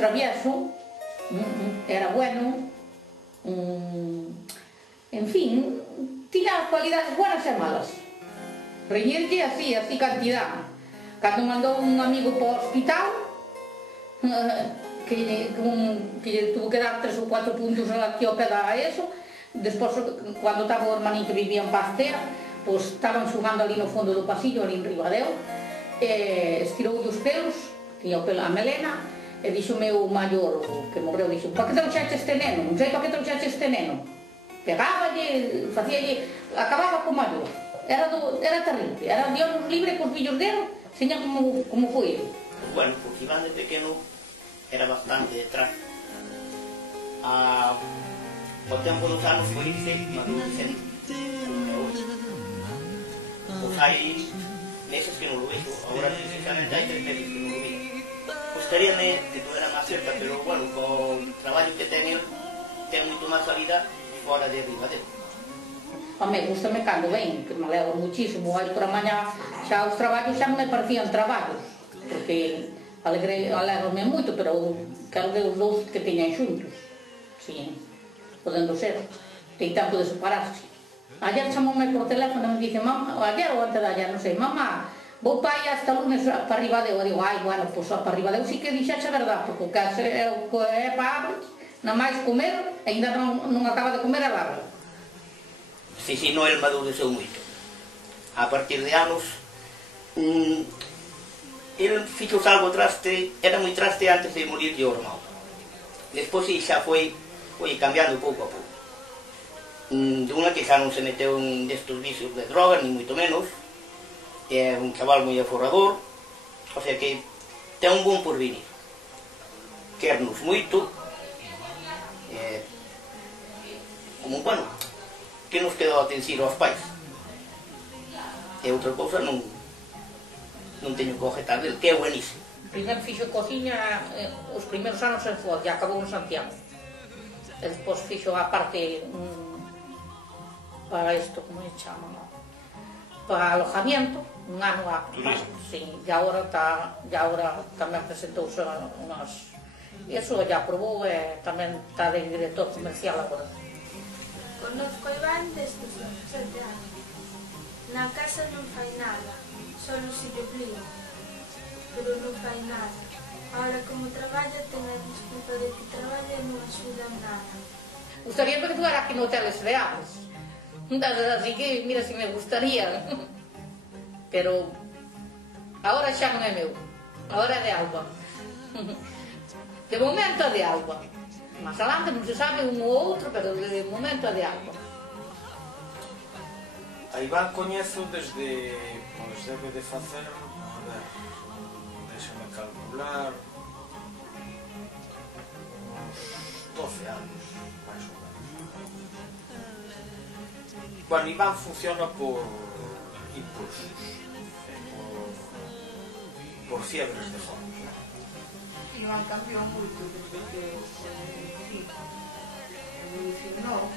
travieso, era bueno, en fin, tiña cualidades buenas e malas. Reñirlle así cantidad. Cando mandou un amigo para o hospital, que lle tuvo que dar 3 ou 4 puntos aquí ao pé da eso. Despois, cando estaba o hermanito que vivía en Pastea, pois estaban xugando ali no fondo do pasillo, ali en Ribadeo, estirou os pelos, tiña o pelo a melena, e dixo o meu maior, que morreu, dixo: "Pa que trouxeche este neno? Non sei pa que trouxeche este neno." Pegáballe, facíalle, acababa co maior. Era terrible, era Dios libre cos fillos dele, seña como foi ele. Bueno, porque Iván de pequeno era bastante detrás. Ao tempo dos anos foi maduro sempre, como é hoxe. Pois hai meses que non lo vexo, agora precisamente hai 3 meses que non lo vexo. Gustaríame que tuviera máis cerca, pero bueno, co traballo que ten el, ten moito máis salida fora de Ribadeo. Home, gustame cando ven, que me alegro muchísimo. Aí por a mañá xa os traballos xa me parecían traballos, porque alegrome moito, pero quero ver os dous que teñan xuntos. Si, podendo ser. Ten tempo de separarse. Ayer chamoume por teléfono e me dice: "Mamá", ayer ou antes de ayer, non sei: "Mamá, vou para aí hasta lunes para Ribadeo." Eu digo: "Ai, bueno, pois para Ribadeo sí que dixeche a verdad, porque o que é para abres, na máis comer, ainda non acaba de comer a barra." Si, non el madureceu moito. A partir de anos, el fixo algo traste, era moi traste antes de morir de hormao. Despois xa foi cambiando pouco a pouco. De unha que xa non se meteu en destos vicios de droga, ni moito menos. É un chaval moi aforrador, o sea que ten un bon porvenir. Quernos moito, como, bueno, que nos quedou a atencir aos pais. E outra cousa non teño que objetar del, que é buenísimo. Primeiro fixo cociña os primeiros anos en Foz, e acabou en Santiago. E despois fixo a parte para isto, como se chama, para alojamiento, un ano a turismo. Sí, e agora tamén presentouse unhas... Iso ya aprobou e tamén está de director comercial agora. Conozco a Iván desde os 7 anos. Na casa non fai nada, solo se lle obliga, pero non fai nada. Ahora, como traballa, ten a desculpa de que traballa e non axuda en nada. Gustaría que estuviera aquí no Hotel Esreales. Así que, mira, si me gustaría. Pero ahora xa non é meu. Ahora é de Alba. De momento é de Alba. Más adelante non se sabe un ou outro, pero de momento é de Alba. A Iván coñezo desde, pois debe de facer, a ver, deixame calcular, uns 12 anos, máis ou menos. Bueno, Iván funciona por impulsos, por fiebres de fondo. Iván cambiou moito desde que evolucionou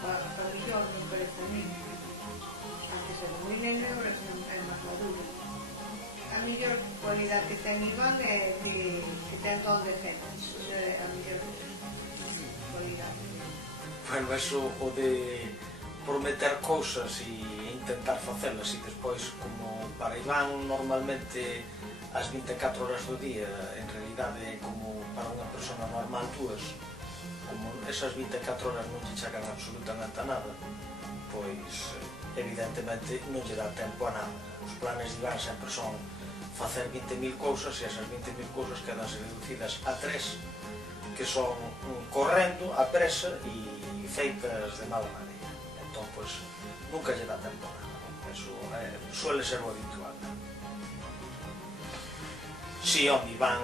para mellor, me parece a mí. Antes era moi negro, agora é máis maduro. A mellor cualidade que ten Iván é que ten don de gentes, o sea, é a mellor cualidade. Bueno, eso o de prometer cousas e intentar facelas e despois, como para Iván normalmente as 24 horas do día, en realidade é como para unha persona normal túas, como esas 24 horas non te chacan absolutamente a nada, pois evidentemente non lle dá tempo a nada. Os planes de Iván sempre son facer 20.000 cousas e esas 20.000 cousas quedanse reducidas a 3, que son correndo, a presa e feitas de mala maneira. Entón, pois, nunca lle dá tempo a nada. Eso suele ser o habitual. Si, home, Iván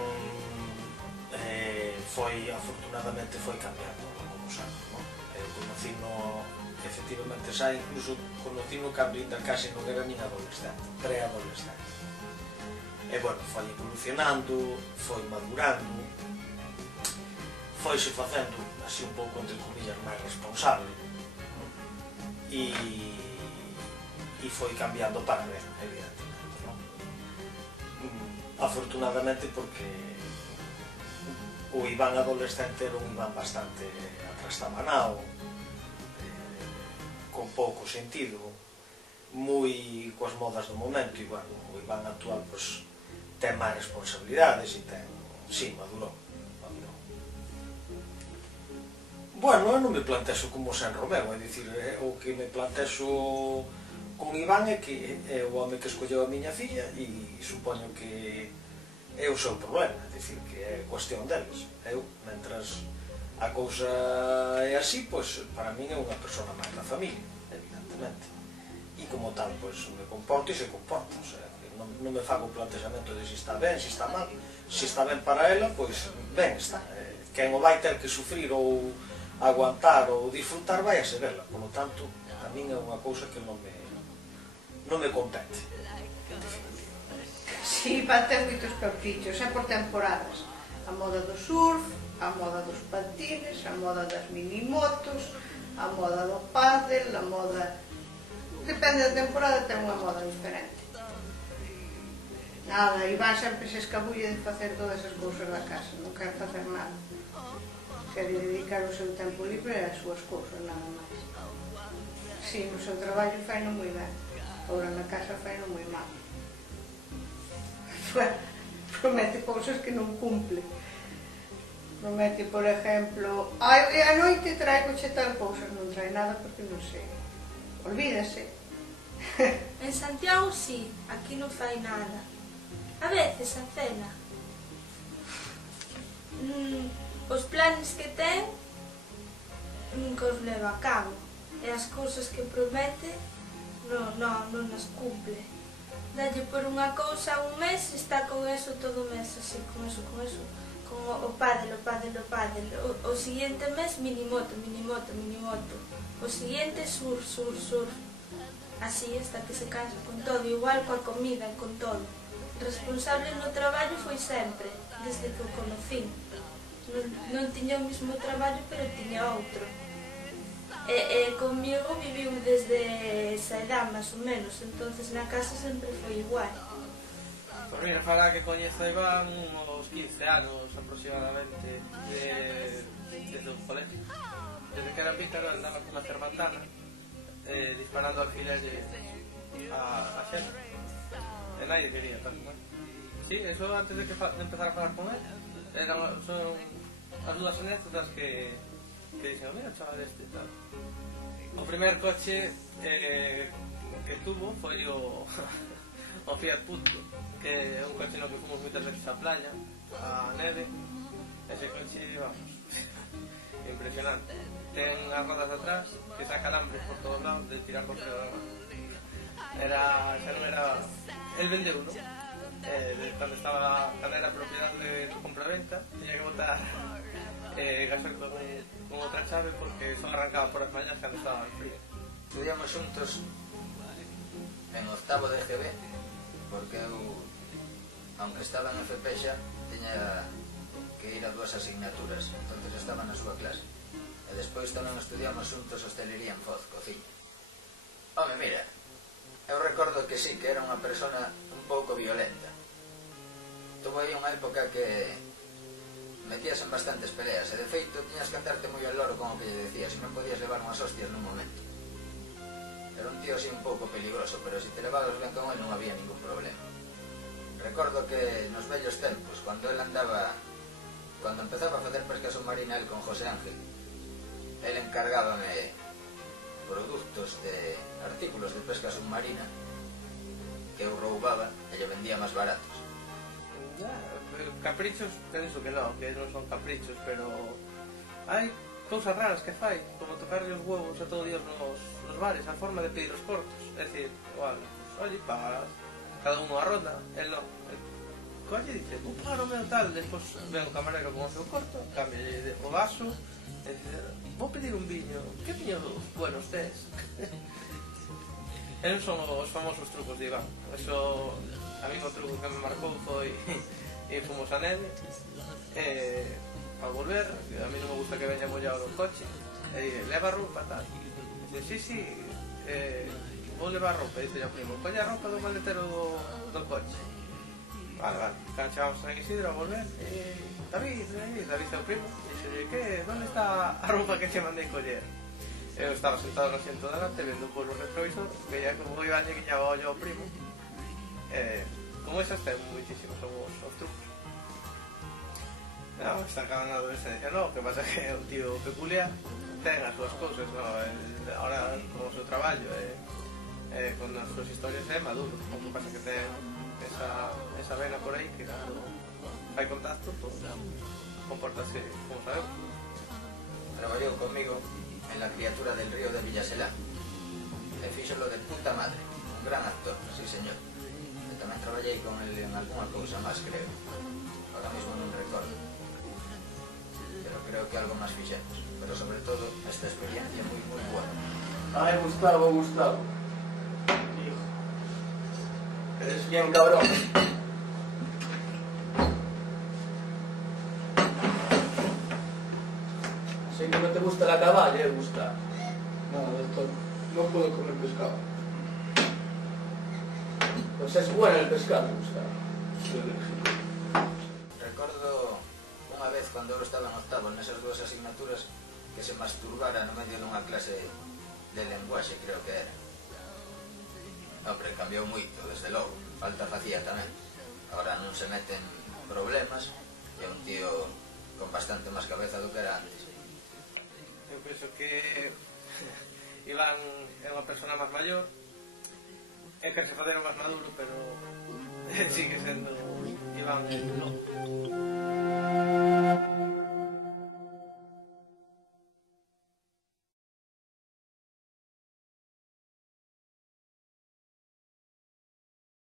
afortunadamente foi cambiando como sabe, conocino efectivamente xa, incluso conocino cando ainda case non era nin adolescente, preadolescente. E, bueno, foi evolucionando, foi madurando, foise facendo así un pouco, entre comillas, máis responsable e foi cambiando para ben, evidentemente. Afortunadamente, porque O Iván adolescente era un Iván bastante atrastamanao, con pouco sentido, moi coas modas do momento, e, bueno, o Iván actual, pois, ten máis responsabilidades e ten, sí, madurou. Bueno, eu non me plantexo como San Romeu, é dicir, o que me plantexo con Iván é que é o home que escolleu a miña filla e supoño que é o seu problema, é dicir, que é cuestión deles. Eu, mentras a cousa é así, pois, para min é unha persona máis da familia, evidentemente. E como tal, pois, me comporto e se comporta, o sea, non me fago un plantexamento de se está ben, se está mal. Se está ben para ela, pois, ben está. Quen o vai ter que sufrir ou aguantar ou disfrutar vai a ser ela. Por lo tanto, a min é unha cousa que non me compete. Si, van ter moitos caprichos, é por temporadas. A moda do surf, a moda dos patines, a moda das minimotos, a moda do pádel, a moda... Depende da temporada, ten unha moda diferente. Nada, Iván sempre se escabulla de facer todas as cousas da casa, non quer facer nada. Quer dedicar o seu tempo libre ás súas cousas, nada máis. Si, no seu traballo fai non moi ben, agora na casa fai non moi mal. Promete cousas que non cumple. Promete, por exemplo, hoy a noite traigo che tal cousas, non trae nada porque non sei. Olvídase. En Santiago sí, aquí non fai nada. A veces a cena. Os planes que ten nunca os leva a cabo. E as cousas que promete non as cumple. Dalle por unha cousa un mes, está con eso todo o mes, así, con eso, con o pádel. O siguiente mes, minimoto. O siguiente, surf. Así, hasta que se cansa con todo, igual coa comida, con todo. Responsable no traballo foi sempre, desde que o conocí. Non tiña o mesmo traballo, pero tiña outro. E comigo viviu desde esa edad, máis ou menos, entonces na casa sempre foi igual. Por mira, falar que coñezo a Iván uns 15 anos aproximadamente desde o colegio. Desde que era pícaro andaba con unha cerbatana disparando alfileres a xente. E nadie quería tanto, non? Sí, eso antes de empezar a falar con él, son as dúas anécdotas que dixen, mira, chaval este, tal. O primer coche que tuvo foi o Fiat Punto, que é un coche no que fomos moitas veces á playa, á neve. Ese coche, vamos, impresionante. Ten as rodas atrás, que saca alambres por todos lados, de tirar por feo da mano. Xa non era... El vendeu, non? Cando era propiedade de compra-venta, tiña que botar gasol con outra chave porque só arrancaba por as mañas cando estaba en frío. Estudiamos xuntos en octavo de EGB, porque eu, aunque estaba en FP xa, tiña que ir a dúas asignaturas, entonces estaba na súa clase. E despois tamén estudiamos xuntos hostelería en Foz, cociña. Home, mira, eu recordo que sí, que era unha persona un pouco violenta. Tuvo aí unha época que metías en bastantes peleas, e de feito tiñas que andarte moi al loro con o que lle decías, e non podías levar unhas hostias nun momento. Era un tío así un pouco peligroso, pero se te levabas ben con él non había ningún problema. Recordo que nos vellos tempos, cando empezaba a facer pesca submarina el con José Ángel, el encargábame produtos de artículos de pesca submarina que eu roubaba e lle vendía máis baratos. Caprichos, penso que non son caprichos, pero hai cousas raras que fai, como tocarle os huevos a todo Dios nos bares, a forma de pedir os cortos. É dicir, igual, oye, pagas cada uno a ronda, el non. Colle dice, vou pagar o meu tal, despois ven o camarero con o seu corto, cambia o vaso, e dice, vou pedir un viño, que viño buenos tes? Esos son os famosos trucos de Iván. Eso, a mí o truco que me marcou foi e fomos a neve ao volver, a mí non me gusta que veña mollado o coche, e leva roupa, tal. E dice, sí, vou levar roupa, e dice o primo, colle a roupa do maletero do coche. Vale. Cando chegamos a San Isidro a volver, David é o primo, dixelle, que, onde está a roupa que che mandei coller? Eu estaba sentado no asiento delante, vendo por o retrovisor, veía como iba a guiñaba o ollo ao primo. Como esas ten muitísimos os trucos. No, está acabando a adolescencia, no, que pasa que é un tío peculiar, ten as súas cousas, no, ahora con o seu traballo, con as súas historias é maduro, o que pasa que ten esa vena por aí que cando fai contacto, pues, comportase como sabemos. Traballou comigo en La criatura del río de Villaselá e fíxolo de puta madre, un gran actor, sí señor. E tamén traballei con el en alguna cousa máis, creo, ahora mismo non recordo, pero creo que algo máis fixemos, pero sobre todo esta experiencia moi buena. Ai, Gustavo, hijo, eres bien cabrón. Sé que no te gusta la caballa, Gustavo. No, doctor, no puedo comer pescado. Pues es bueno el pescado, Gustavo. Soy alérgico. Recordo unha vez cando eu estaba en octavo nesas dúas asignaturas que se masturbara no medio dunha clase de lenguaxe, creo que era. Hombre, cambiou moito, desde logo, falta facía tamén. Agora non se meten problemas, e é un tío con bastante máis cabeza do que era antes. Eu penso que Iván é unha persona máis maior, é que se facer máis maduro, pero sigue sendo Iván el loco.